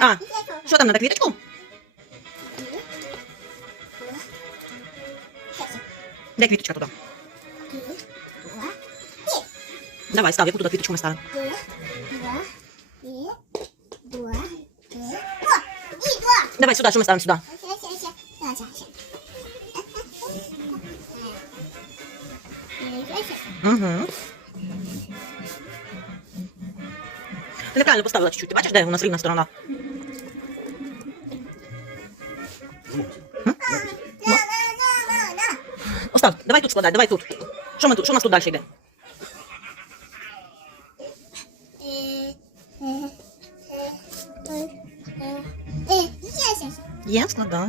А, що там, надо квіточку? Де квіточка туди? Давай, став, яку туди квіточку ми ставимо. Давай сюди, що ми ставимо сюди? Угу. Ти неправильно поставила чуть-чуть. Ти бачиш, де у нас рівна сторона? Остав, давай тут складай, давай тут. Що ми тут? Що у нас тут далі йде? Є, складай.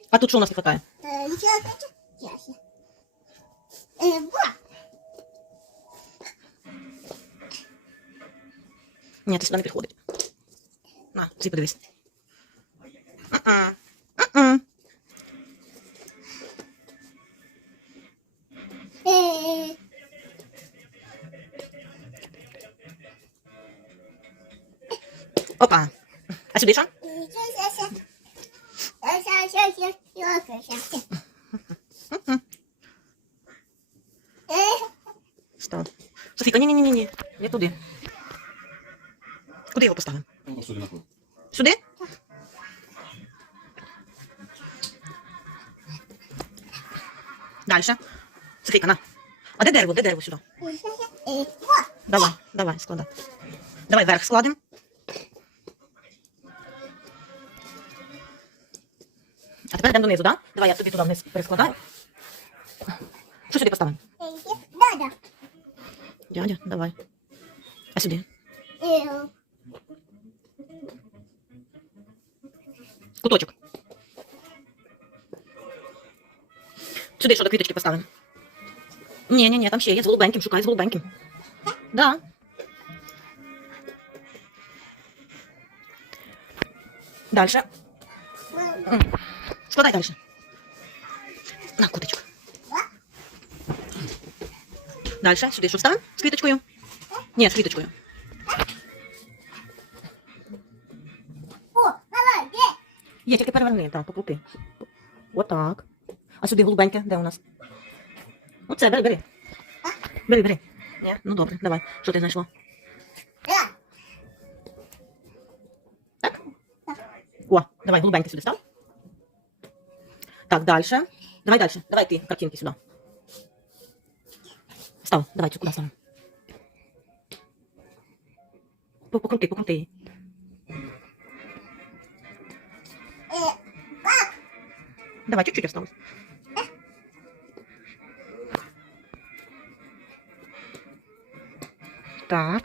А тут що у нас не хватає? Ні, ти сюди не підходить. На, ти подивись. М-м. М-м. Опа. А сюди що? Стоп. Софійка, ні-ні-ні-ні. Я туди. Куди його поставимо? Ну, сюди нахуй. Сюди? Дальше. Софійка, на. А де дерево? Де дерево сюди? Давай, давай, складай. Давай вверх складемо. А тепер йдемо донизу, так? Да? Давай я тобі туди вниз перескладаю. Що сюди поставимо? Дядя, давай. А сюди? Куточок. Сюди що до квіточки поставимо? Ні, ні, ні, там ще є з голубеньким, шукай з голубеньким. Да. Дальше. Складай дальше. На, куточок. Дальше, сюди що вставимо? З квіточкою? Ні, з квіточкою. Є, тільки переверни, так, покрути. Отак. А сюди голубеньке, де у нас? Оце, бери, бери. Бери, бери. Ні? Ну добре, давай. Що ти знайшло? Так? О, давай, голубеньке сюди став. Так, далі. Давай далі. Давай ти картинки сюди. Став, давай, цю куди ставимо? По- Покрути, покрути її. Давай, чуть-чуть осталось. Так.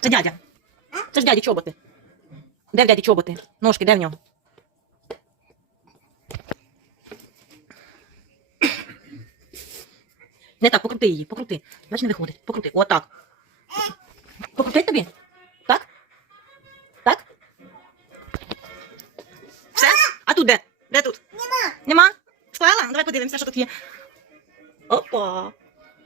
Це дядя. Ж дяді чоботи. Де в дяді чоботи? Ножки, де в нього? Не так, покрути її, покрути. Бач, не виходить. Покрути. Отак. Покрутить тобі? Так? Так? Все? А тут де? Де тут? Нема. Нема? Склала? Ну, Давай подивимося, що тут є. Опа.